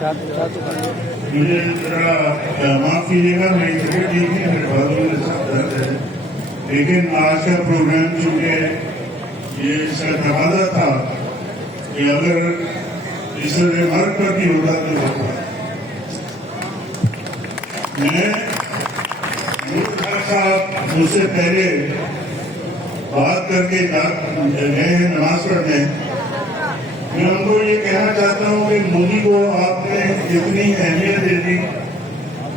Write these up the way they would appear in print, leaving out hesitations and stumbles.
مجھے ذرا معاف کیجیے گا، میری طبیعت ٹھیک ہے، میرے بازو میں سب درد ہے، لیکن آج کا پروگرام چونکہ یہ اس کا تقاضا تھا کہ اگر اس طرح مرگ پر بھی ہوتا تو ہوتا۔ میں صاحب مجھ سے پہلے بات کر کے گئے ہیں نماز پڑھنے، میں ان کو یہ کہنا چاہتا ہوں کہ مودی کو آپ نے اتنی اہمیت دے دی،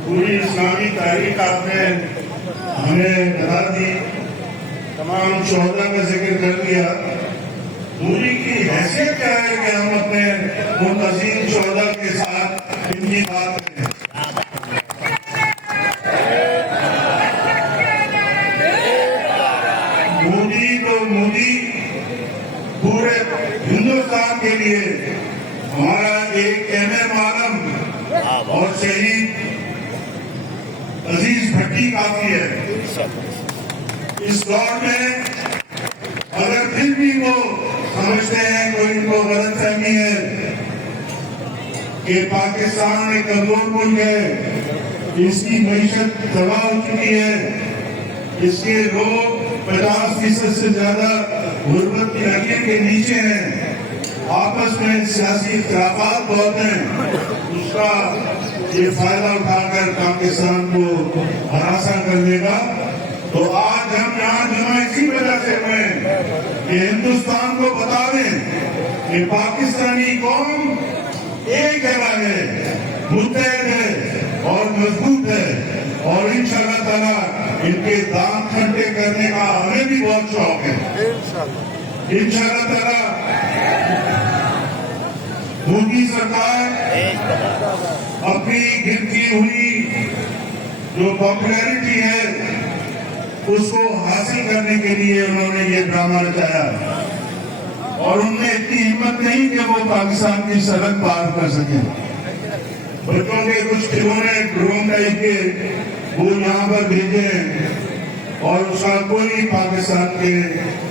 پوری اسلامی تاریخ آپ نے ہمیں بتا دی، تمام شہداء کا ذکر کر دیا۔ مودی کی حیثیت کیا ہے کہ ہم اپنے ان عظیم شہداء کے ساتھ ان کی بات کریں؟ مودی پورے ہندوستان کے لیے ہمارا ایک اہم عالم اور شہید عزیز بھٹی کافی ہے۔ اس دور میں اگر پھر بھی وہ سمجھتے ہیں، کوئی ان کو غلط فہمی ہے کہ پاکستان ایک کمزور ملک ہے، اس کی معیشت تباہ ہو چکی ہے، اس کے لوگ 50% سے زیادہ غربت کی لکیر کے نیچے ہیں، آپس میں سیاسی اختلافات بہت ہیں، اس کا یہ فائدہ اٹھا کر پاکستان کو ہراساں کر دے گا، تو آج ہم یہاں جمع اسی وجہ سے ہوئے کہ ہندوستان کو بتا دیں کہ پاکستانی قوم ایک جگہ ہے، متحد ہے اور مضبوط ہے، اور انشاءاللہ تعالیٰ ان کے دام ٹھنڈے کرنے کا ہمیں بھی بہت شوق ہے۔ انشاءاللہ تعالیٰ مودی سرکار اپنی گنتی ہوئی جو پاپولیرٹی ہے اس کو حاصل کرنے کے لیے انہوں نے یہ ڈرامہ رچایا، اور ان میں اتنی ہمت نہیں کہ وہ پاکستان کی سرحد پار کر سکیں۔ بچوں کے کچھ کھلونے ڈرون ٹائپ کے وہ یہاں پر بھیجے ہیں، اور اس کا کوئی پاکستان کے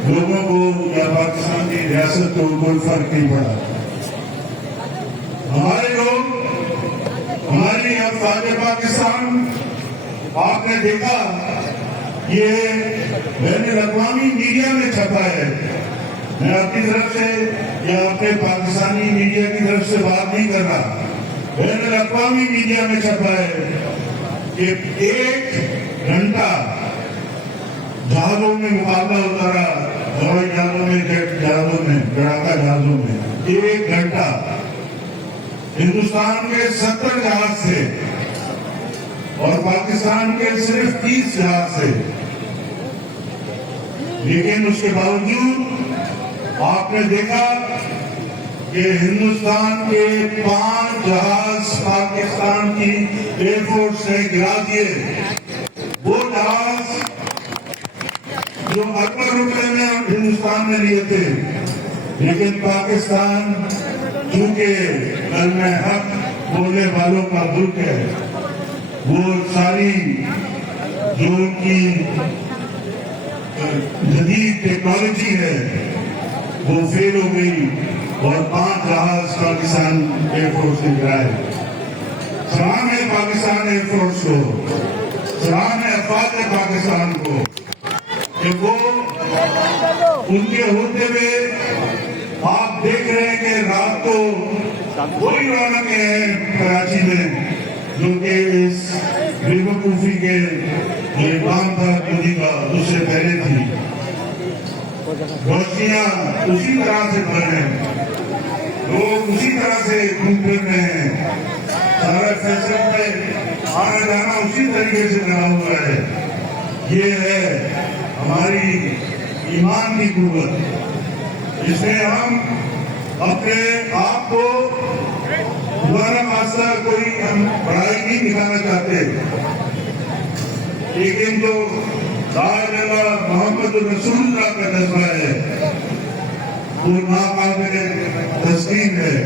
لوگوں کو یا پاکستان کی ریاست کو کوئی فرق نہیں پڑا۔ ہمارے لوگ، ہماری افواج پاکستان، آپ نے دیکھا یہ بین الاقوامی میڈیا میں چھپا ہے، میں اپنی طرف سے یا اپنے پاکستانی میڈیا کی طرف سے بات نہیں کر رہا، بین الاقوامی میڈیا میں چھپا ہے کہ 1 گھنٹہ جہازوں میں مقابلہ ہوتا رہا، ہوائی جہازوں میں، جیٹ جہازوں میں، لڑاکا جہازوں میں، 1 گھنٹہ ہندوستان کے 70 جہاز تھے اور پاکستان کے صرف 30 جہاز تھے، لیکن اس کے باوجود آپ نے دیکھا کہ ہندوستان کے 5 جہاز پاکستان کی ایئر فورس نے گرا دیے، وہ جہاز جو اربوں روپے میں ہندوستان نے لیے تھے، لیکن پاکستان چونکہ کلمہ حق بولنے والوں کا ملک ہے، وہ ساری جو ان کی جدید ٹیکنالوجی ہے وہ فیل ہو گئی، اور 5 جہاز پاکستان ایئر فورس نے گرائے۔ سلام ہے پاکستان ایئر فورس کو، سلام ہے افواج پاکستان کو کہ وہ ان کے ہوتے ہوئے آپ دیکھ رہے ہیں کہ رات کو وہی رونقیں ہیں کراچی میں جو کہ اس بیوقوفی کے کام تھا مودی کا اس سے پہلے تھی۔ روشنیاں اسی طرح سے بڑھ رہے ہیں، لوگ اسی طرح سے گھوم پھر رہے ہیں، سارا فیصل میں آنا جانا اسی طریقے سے بنا ہوا ہے۔ یہ ہے ہماری ایمان کی قوت، اس میں ہم اپنے آپ کو دوبارہ خاصہ کوئی ہم بڑائی نہیں دکھانا چاہتے، لیکن جو لا الہ الا اللہ محمد رسول اللہ کا جذبہ ہے وہ ناقابل تسلیم ہے،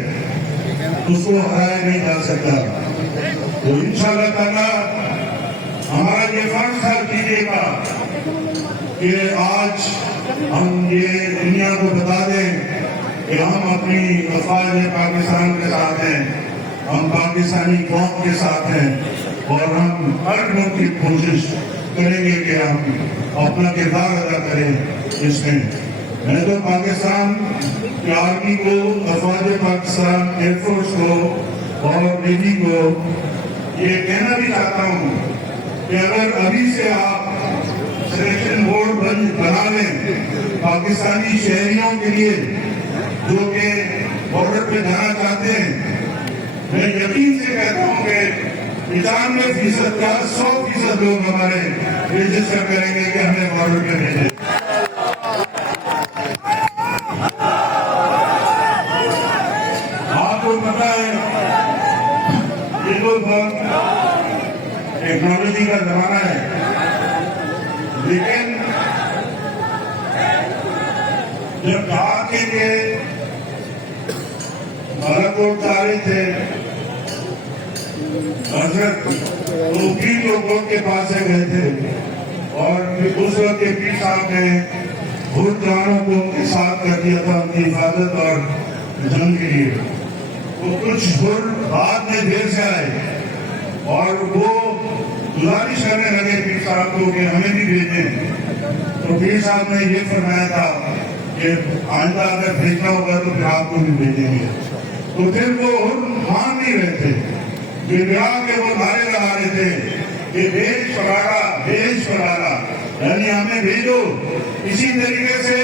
اس کو ہرایا نہیں جا سکتا۔ تو انشاءاللہ تعالی ہمارا یہ فرض ہے کیجیے گا کہ آج ہم یہ دنیا کو بتا دیں کہ ہم اپنی افواج پاکستان کے ساتھ ہیں، ہم پاکستانی قوم کے ساتھ ہیں اور ہم ہر ممکن کوشش کریں گے کہ ہم اپنا کردار ادا کریں اس میں تو پاکستان کی آرمی کو، افواج پاکستان، ایئر فورس کو اور نیوی کو یہ کہنا بھی چاہتا ہوں کہ اگر ابھی سے آپ سلیکشن بورڈ بنا لیں پاکستانی شہریوں کے لیے جو کہ بارڈر پہ جانا چاہتے ہیں، میں یقین سے کہتا ہوں کہ 95% کا 100% لوگ ہمارے رجسٹر کریں گے کہ ہمیں بارڈر پہ بھیجیں۔ آپ کو پتا ہے یہ تو بہت ٹیکنالوجی کا زمانہ ہے، لیکن جب کہا کہ بالاکوٹ جا رہے تھے حضرت تو 3 لوگوں کے پاس سے گئے تھے اور اس وقت کے پیر صاحب نے بہت جوانوں کو ان کے ساتھ کر دیا تھا ان کی حفاظت اور جنگ کے لیے۔ تو کچھ بعد میں دیر سے آئے اور وہ گزارش کرنے لگے پیر صاحب کو کہ ہمیں بھی بھیجیں، تو پیر صاحب نے یہ فرمایا تھا کہ آئندہ اگر بھیجنا ہوگا تو پھر آپ کو بھی بھیجیں گے۔ تو پھر وہ مان نہیں رہے تھے، کے وہ نعرے لگا رہے تھے کہ دیش پراگا، دیش پراگا، یعنی ہمیں بھیجو۔ اسی طریقے سے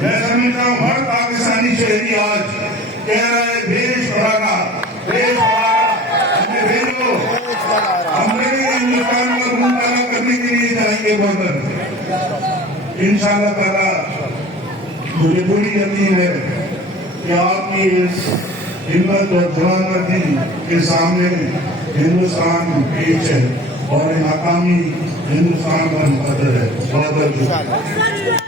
میں سمجھتا ہوں ہر پاکستانی شہری آج کہہ رہا ہے دیش پراگا، دیش پراگا، ہمیں بھیجو۔ ہم لوگ ہندوستان کا خون تازہ کرنے کے لیے جائیں گے بارڈر انشاءاللہ تعالیٰ۔ مجھے پوری یقین ہے کہ آپ کی اس ہمت اور جوانمردی کے سامنے ہندوستان پیچ ہے اور ناکامی ہندوستان کا مقدر ہے۔ بہت بہت شکریہ۔